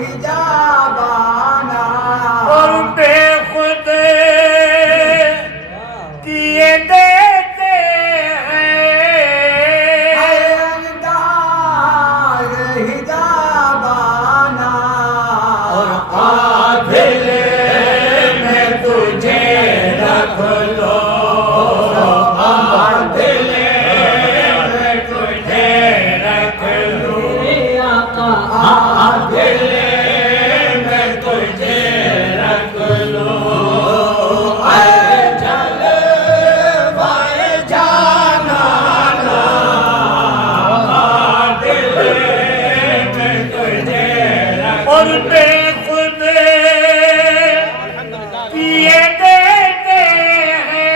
हिजाबाना और बेखुद किए देते हैं अंदाज हिजाबाना और आधिले में तुझे रख लो आधिले में तुझे रख लो आधिले में तुझे रख लो और बेखुद किए देते हैं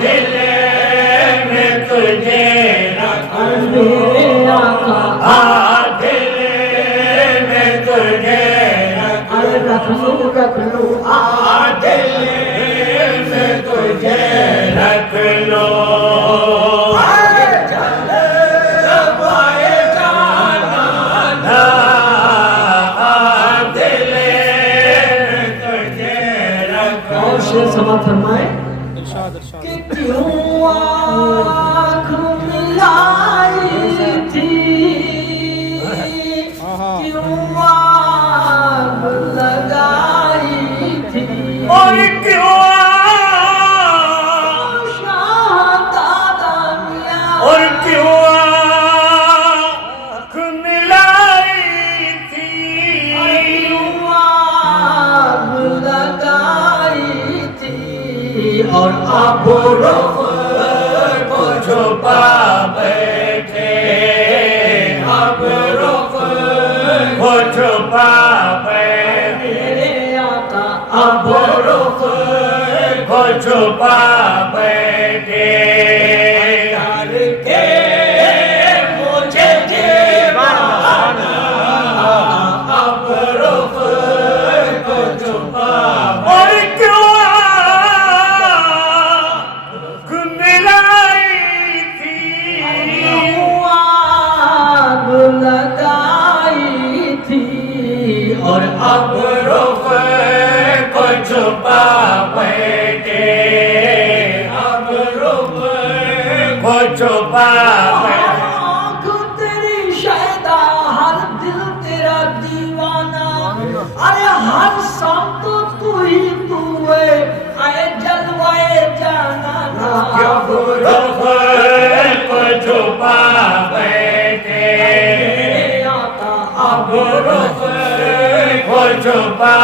दिले में तुझे रख लो दिले में तुझे रख लो दिले में तुझे रख लो समा फरमाए कि क्यों आँख मिलाई थी क्यों आग लगाई थी और क्यों शाहज़ादा मियां और क्यों आँख मिलाई थी आग लगाई थी और अब रुख को छुपा बैठे अब रुख को छुपा बैठे मेरे आका अब रुख को छुपा बैठे करके मुझे दीवाना अब रुख को छुपा और क्यों आँख मिलाई थी आग लगाई थी और अब रुख को छुपा बैठे अब रुख को छुपा बैठे आँख तेरी शैदा हर दिल तेरा दीवाना अरे हर शाम तो तू ही तू है आए जलवाए जाना अब रुख को छुपा बैठे अब रुख को छुपा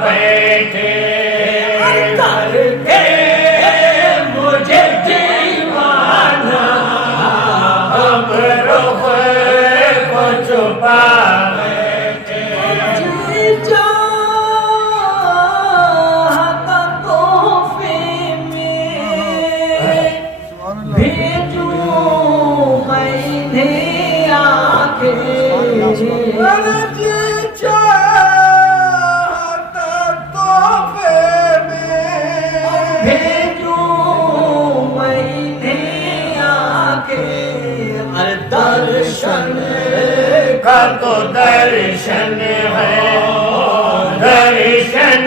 बैठे करके मुझे दीवाना अब रुख को छुपा बैठे चाहता तोहफे में भेजूं मैंने आके दर्शन का तो दर्शन है दर्शन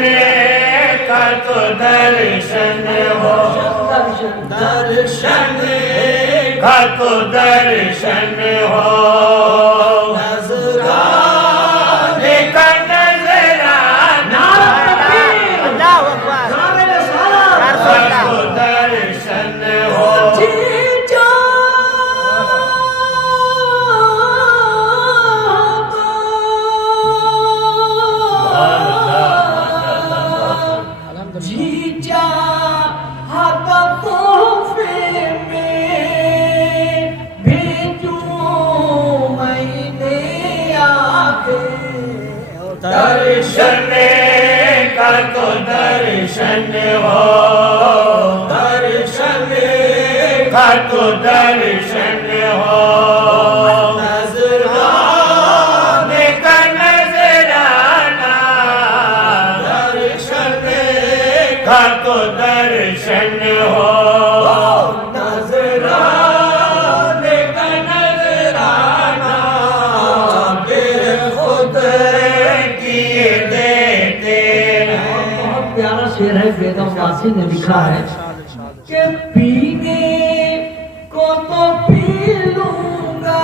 का तो दर्शन हो दर्शन का तो दर्शन हो नजराने का नजराना का तो दर्शन हो जीजा हाथा तोहफे में भेजूं मैंने आके दर्शन का तो दर्शन हो दर्शन का तो दर्शन हो नजराने का नजराना दर्शन का तो दर्शन हो फारसी ने लिखा है कि पीने को तो पी लूंगा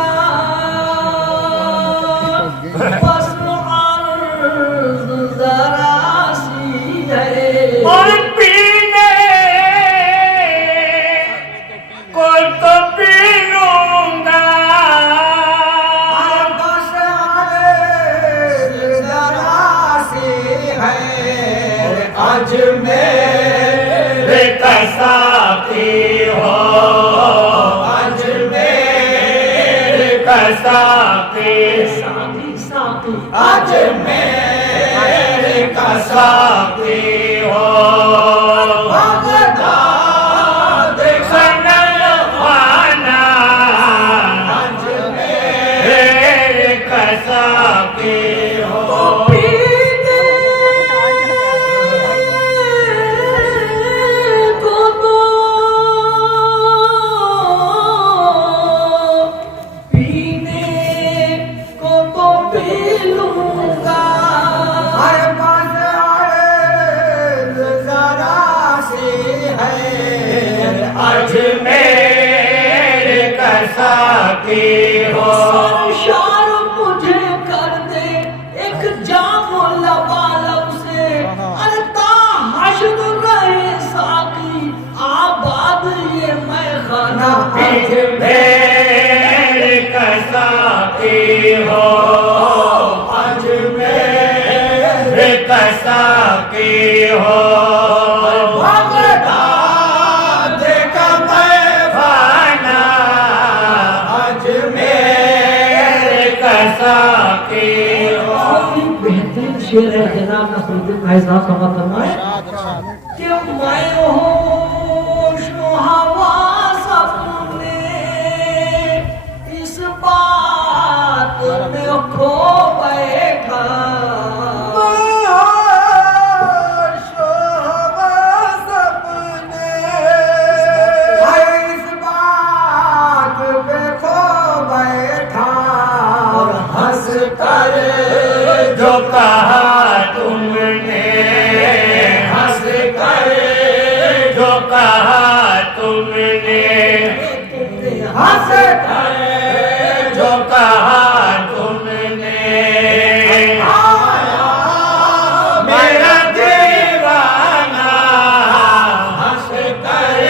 बस अर्ज़ ज़रा सी है और पीने को तो पी लूंगा बस अर्ज़ ज़रा सी है आज मेरे कसाकी हो आज मेरे कसाकी साथी साथी आज मेरे कसाकी हो बगदाद सनल खाना आज मेरे कसाकी हो पीने को तो पीने को तो पी लूंगा ज़रा सी है आज मेरे कसाकी हो सरशार मुझे कर दे एक जाम लबालब से अरे ता हश्र रहे साकी आबाद ये मैं खाना आज मेरे कसाकी हो आज मेरे कसाकी हो बगदाद का पैखाना आज मेरे कसाकी हो बेहतरीन शेर है जनाब नसरुद्दीन भाई साहब समझ फरमाए कि मैं होश हवा सपने इस बात में खो बैठा इस बात पे खो बैठा और हंस कर जो कहा तुमने हंस कर जो कहा तुमने हंस कर जो कहा तुमने मेरा दीवाना हंस कर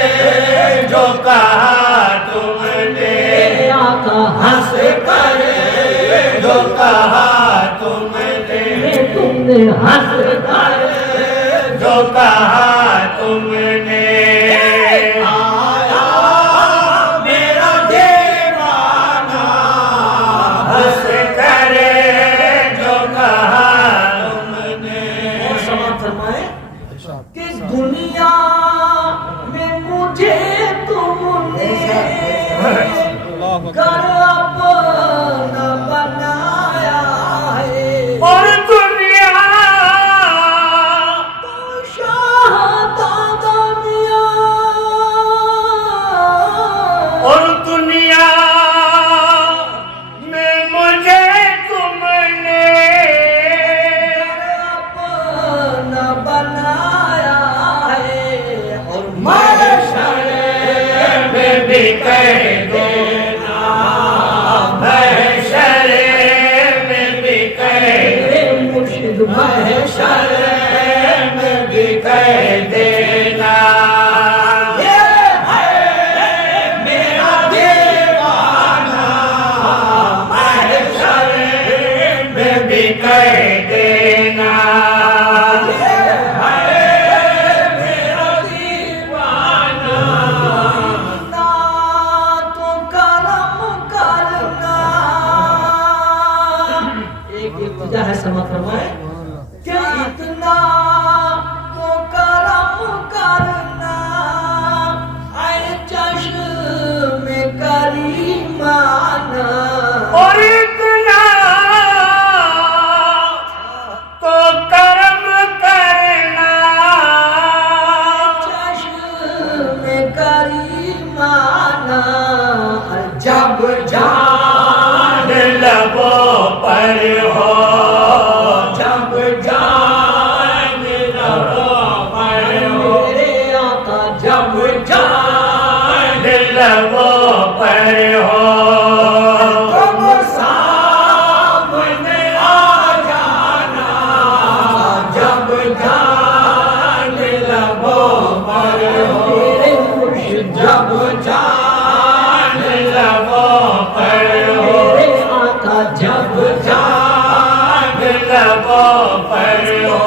जो कहा तुमने आका हंस कर जो कहा तुमने तुमने हंस कर जो कहा तुमने आया मेरा दीवाना हंस करे जो कहा तुमने और समाप्त फरमाए कि दुनिया में मुझे तुमने घर अपना बनाया है और दुनिया और दुनिया में मुझे तुमने अपना बनाया है और महशर में भी कह देना महशर में भी कह मुर्शिद महशर में भी कह देना ये है मेरा दीवाना महशर में भी कह देना ये है मेरा दीवाना ना तो करम करना एक इल्तिजा है समाप्त फरमाए क्या इतना तो करम करना आए चश्मे करीमाना और इतना तो करम करना चश्मे करीमाना जब जान लबों पर हो जब जान लबों पर हो मेरे लबों पर हो तुम सामने आ जाना जब जान लबों पर हो जब जान लबों पर हो मेरे आका जब जान लबों पर हो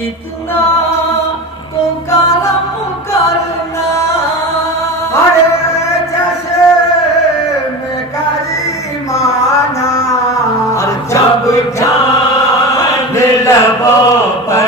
इतना तो करम करना अरे जैसे मैं करी माना और जब जान लबों पर